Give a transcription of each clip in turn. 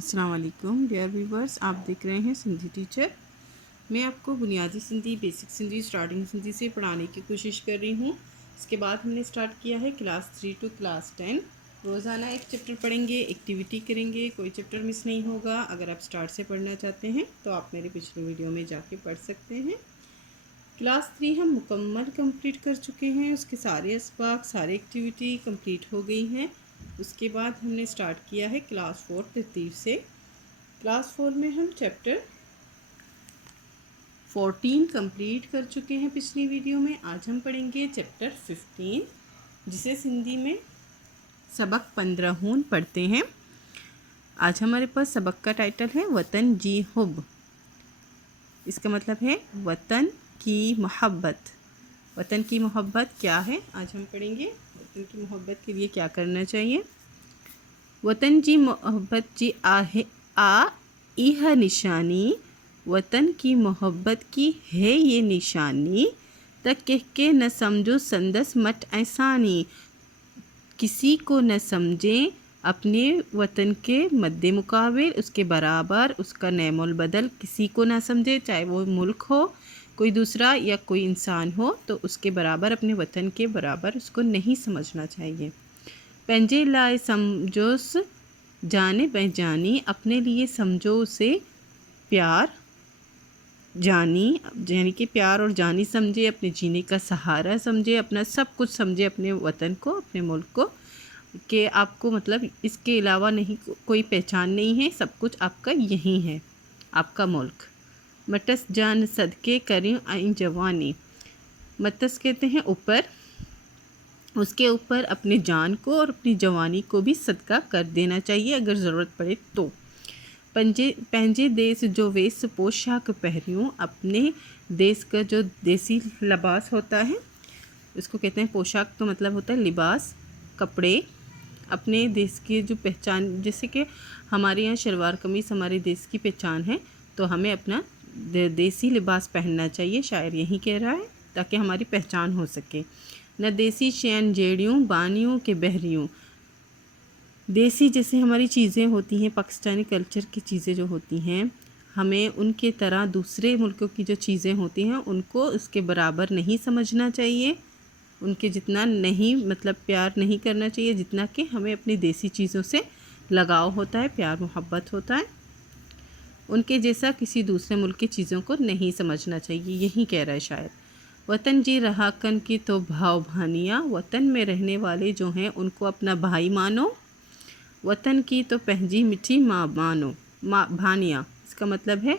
अस्सलाम वालेकुम dear viewers, आप देख रहे हैं सिंधी टीचर। मैं आपको बुनियादी सिंधी, बेसिक सिंधी, स्टार्टिंग सिंधी से पढ़ाने की कोशिश कर रही हूँ। इसके बाद हमने स्टार्ट किया है क्लास 3 टू क्लास 10। रोज़ाना एक चैप्टर पढ़ेंगे, एक्टिविटी करेंगे, कोई चैप्टर मिस नहीं होगा। अगर आप स्टार्ट से पढ़ना चाहते हैं तो आप मेरे पिछले वीडियो में जाके पढ़ सकते हैं। क्लास 3 हम मुकम्मल कंप्लीट कर चुके हैं, उसके सारे असबाक, सारी एक्टिविटी कंप्लीट हो गई हैं। उसके बाद हमने स्टार्ट किया है क्लास 4 तरतीब से। क्लास 4 में हम चैप्टर 14 कंप्लीट कर चुके हैं पिछली वीडियो में। आज हम पढ़ेंगे चैप्टर 15, जिसे सिंधी में सबक 15 पढ़ते हैं। आज हमारे पास सबक का टाइटल है वतन जी हुब। इसका मतलब है वतन की मोहब्बत। वतन की मोहब्बत क्या है, आज हम पढ़ेंगे। वतन की मोहब्बत के लिए क्या करना चाहिए। वतन जी मोहब्बत जी आहे आ इह निशानी, वतन की मोहब्बत की है ये निशानी। तक कह के न समझो संदस मट ऐसानी, किसी को न समझें अपने वतन के मद्दे मुकाबिल, उसके बराबर, उसका नेमोल बदल किसी को ना समझे। चाहे वो मुल्क हो, कोई दूसरा, या कोई इंसान हो, तो उसके बराबर, अपने वतन के बराबर उसको नहीं समझना चाहिए। पंजे लाए समझोस जाने पहचानी, अपने लिए समझो उसे प्यार जानी, यानी कि प्यार और जानी समझे, अपने जीने का सहारा समझे, अपना सब कुछ समझे, अपने वतन को, अपने मुल्क को, कि आपको मतलब इसके अलावा नहीं कोई पहचान नहीं है, सब कुछ आपका यही है, आपका मुल्क। मटस जान सदके करें आई जवानी, मतस कहते हैं ऊपर, उसके ऊपर अपने जान को और अपनी जवानी को भी सदका कर देना चाहिए अगर ज़रूरत पड़े तो। पंजे देश जो वेश पोशाक पहनियूँ, अपने देश का जो देसी लिबास होता है उसको कहते हैं पोशाक, तो मतलब होता है लिबास, कपड़े। अपने देश की जो पहचान, जैसे कि हमारे यहाँ शलवार कमीज़ हमारे देश की पहचान है, तो हमें अपना देसी लिबास पहनना चाहिए, शायर यही कह रहा है, ताकि हमारी पहचान हो सके। न देसी शैन जेड़ियों बानियों के बहरियों, देसी जैसे हमारी चीज़ें होती हैं, पाकिस्तानी कल्चर की चीज़ें जो होती हैं, हमें उनके तरह दूसरे मुल्कों की जो चीज़ें होती हैं उनको उसके बराबर नहीं समझना चाहिए, उनके जितना नहीं मतलब प्यार नहीं करना चाहिए जितना कि हमें अपनी देसी चीज़ों से लगाव होता है, प्यार मोहब्बत होता है। उनके जैसा किसी दूसरे मुल्क की चीज़ों को नहीं समझना चाहिए, यही कह रहा है शायद। वतन जी रहाकन की तो भाव भानिया, वतन में रहने वाले जो हैं उनको अपना भाई मानो। वतन की तो पहजी मिठी माँ मानो, माँ भानिया, इसका मतलब है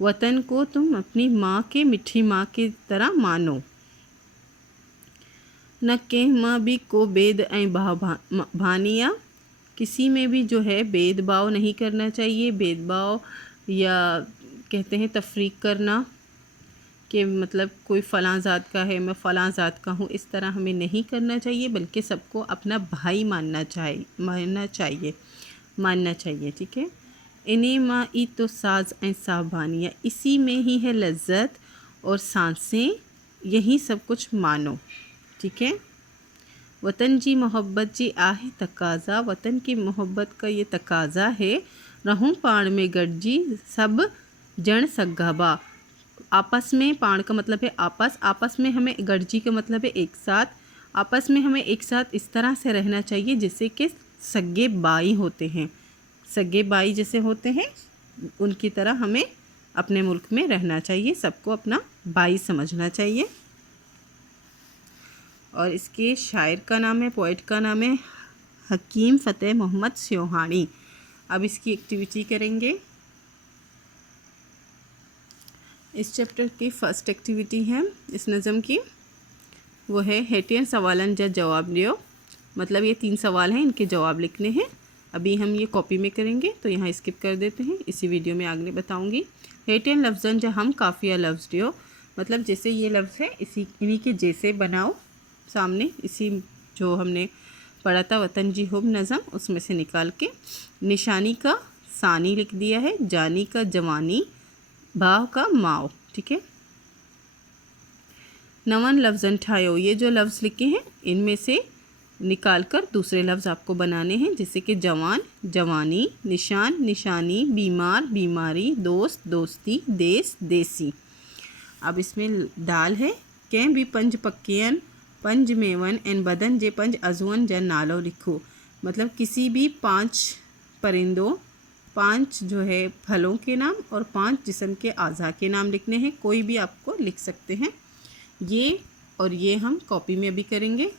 वतन को तुम अपनी माँ के, मिठी माँ की तरह मानो। न के माँ भी को बेद ऐ भानिया, किसी में भी जो है भेदभाव नहीं करना चाहिए। भेदभाव या कहते हैं तफरीक करना, कि मतलब कोई फ़लाँ ज़ात का है, मैं फ़लाँ ज़ात का हूँ, इस तरह हमें नहीं करना चाहिए, बल्कि सबको अपना भाई मानना चाहिए, ठीक है। इन्हें माँ ई तो साज ऐ साबानिया, इसी में ही है लज्जत और सांसें, यही सब कुछ मानो, ठीक है। वतन जी मोहब्बत जी आहे तकाज़ा, वतन की मोहब्बत का ये तकाज़ा है। रहूं पाण में गॾजी सब जण सगाबा, आपस में, पाण का मतलब है आपस, आपस में हमें, गढ़जी का मतलब है एक साथ, आपस में हमें एक साथ इस तरह से रहना चाहिए जैसे कि सगे बाई होते हैं, सगे बाई जैसे होते हैं उनकी तरह हमें अपने मुल्क में रहना चाहिए, सबको अपना बाई समझना चाहिए। और इसके शायर का नाम है, पोइट का नाम है हकीम फ़तेह मोहम्मद सियोहानी। अब इसकी एक्टिविटी करेंगे। इस चैप्टर की फ़र्स्ट एक्टिविटी है इस नज़म की, वो है हेटियन सवालन जा जवाब लियो, मतलब ये 3 सवाल हैं, इनके जवाब लिखने हैं। अभी हम ये कॉपी में करेंगे तो यहाँ स्किप कर देते हैं, इसी वीडियो में आगे बताऊँगी। हेटियन लफ्ज़न जा हम काफ़िया लफ्ज़ लियो, मतलब जैसे ये लफ्ज़ है इसी इन्हीं के जैसे बनाओ सामने, इसी जो हमने पढ़ा था वतन जी हुब नज़म, उसमें से निकाल के। निशानी का सानी लिख दिया है, जानी का जवानी, भाव का माओ, ठीक है। नवन लफ्ज़न ठायो, ये जो लफ्ज़ लिखे हैं इनमें से निकाल कर दूसरे लफ्ज़ आपको बनाने हैं, जैसे कि जवान, जवानी, निशान, निशानी, बीमार, बीमारी, दोस्त, दोस्ती, देश, देसी। अब इसमें दाल है, कें भी पंज पक्कियन पंज मेवन एन बदन जे पंज अजुअन जन नालो लिखो। मतलब किसी भी 5 परिंदों, 5 जो है फलों के नाम और 5 जिस्म के आज़ा के नाम लिखने हैं। कोई भी आपको लिख सकते हैं। ये और ये हम कॉपी में अभी करेंगे।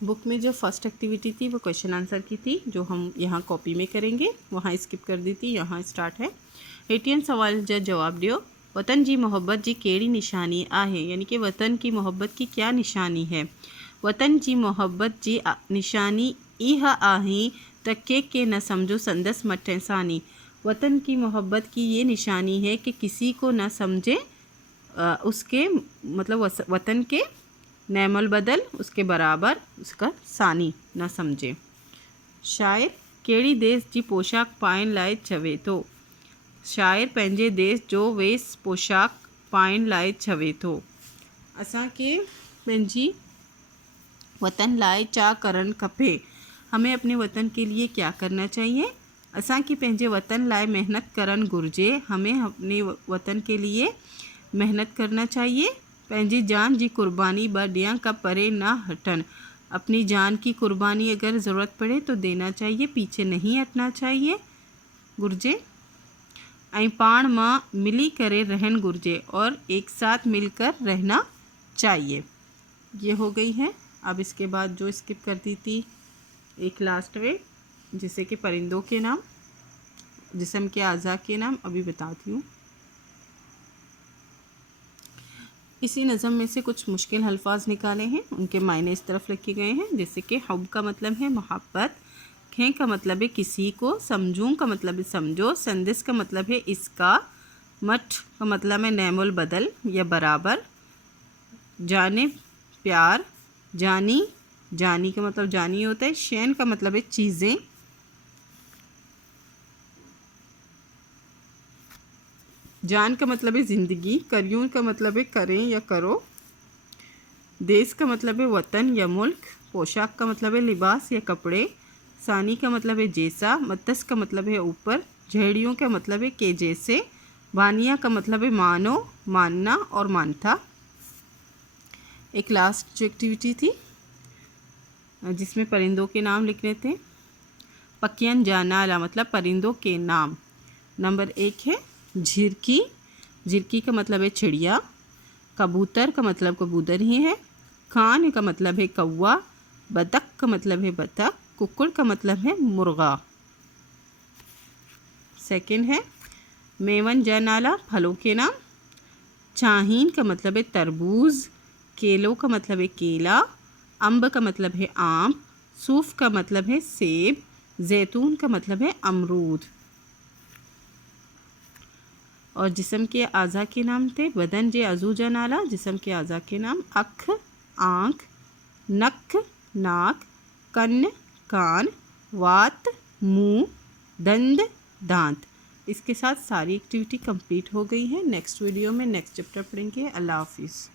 बुक में जो फर्स्ट एक्टिविटी थी वो क्वेश्चन आंसर की थी, जो हम यहाँ कॉपी में करेंगे। वहाँ स्किप कर दी थी, यहाँ स्टार्ट है। 80 सवाल जा जवाब दियो। वतन जी मोहब्बत जी केड़ी निशानी आहे, यानी कि वतन की मोहब्बत की क्या निशानी है। वतन जी मोहब्बत जी निशानी इह आही त के न समझो संदस मठे सानी। वतन की मोहब्बत की ये निशानी है कि किसी को न समझे उसके मतलब वतन के नैमल बदल उसके बराबर उसका सानी न समझे। शायर केड़ी देश जी पोशाक पाइण लाइ चवे थो। शायर पंहिंजे देश जो वेश पोशाक पाइण लाइ चवे थो। असांखे पंहिंजी वतन लाइ छा करणु खपे, हमें अपने वतन के लिए क्या करना चाहिए। असांखे पंहिंजे वतन लाइ मेहनत करणु घुरिजे। हमें अपने वतन के लिए मेहनत करना चाहिए। पंहिंजी जान जी कुर्बानी ॿ का परे ना हटन। अपनी जान की कुर्बानी अगर ज़रूरत पड़े तो देना चाहिए, पीछे नहीं हटना चाहिए घुरिजे। ऐं पाण मां मिली करे रहन घुरिजे और एक साथ मिलकर रहना चाहिए। ये हो गई है। अब इसके बाद जो स्किप कर दी थी एक लास्ट में, जैसे कि परिंदों के नाम, जिस्म के आज़ा के नाम अभी बताती हूँ। इसी नज़म में से कुछ मुश्किल अल्फाज निकाले हैं, उनके मायने इस तरफ लिखे गए हैं। जैसे कि हब का मतलब है मोहब्बत, खें का मतलब है किसी को, समझूं का मतलब है समझो, संदिस का मतलब है इसका, मठ का मतलब है नैमुल बदल या बराबर, जाने प्यार, जानी, जानी का मतलब जानी होता है, शैन का मतलब है चीज़ें, जान का मतलब है ज़िंदगी, करियूं का मतलब है करें या करो, देश का मतलब है वतन या मुल्क, पोशाक का मतलब है लिबास या कपड़े, सानी का मतलब है जैसा, मतस का मतलब है ऊपर, झेड़ियों का मतलब है के जैसे, बानिया का मतलब है मानो, मानना और मानता। एक लास्ट जो एक्टिविटी थी जिसमें परिंदों के नाम लिखने थे। पकियन जानाला मतलब परिंदों के नाम। नंबर 1 है झिरकी, झिरकी का मतलब है चिड़िया, कबूतर का मतलब कबूतर ही है, खान का मतलब है कौवा, बतख का मतलब है बतख, कुक्कुड़ का मतलब है मुर्गा। सेकंड है मेवन जनाला फलों के नाम, चाहीन का मतलब है तरबूज, केलों का मतलब है केला, अम्ब का मतलब है आम, सूफ का मतलब है सेब, जैतून का मतलब है अमरूद। और जिस्म के आज़ा के नाम थे बदन जे अजू जनाला, जिस्म के आज़ा के नाम अख, आँख, नख, नाक, कन्न, कान, वात, मुंह, दंद, दांत। इसके साथ सारी एक्टिविटी कंप्लीट हो गई है। नेक्स्ट वीडियो में नेक्स्ट चैप्टर पढ़ेंगे। अल्लाह हाफिज़।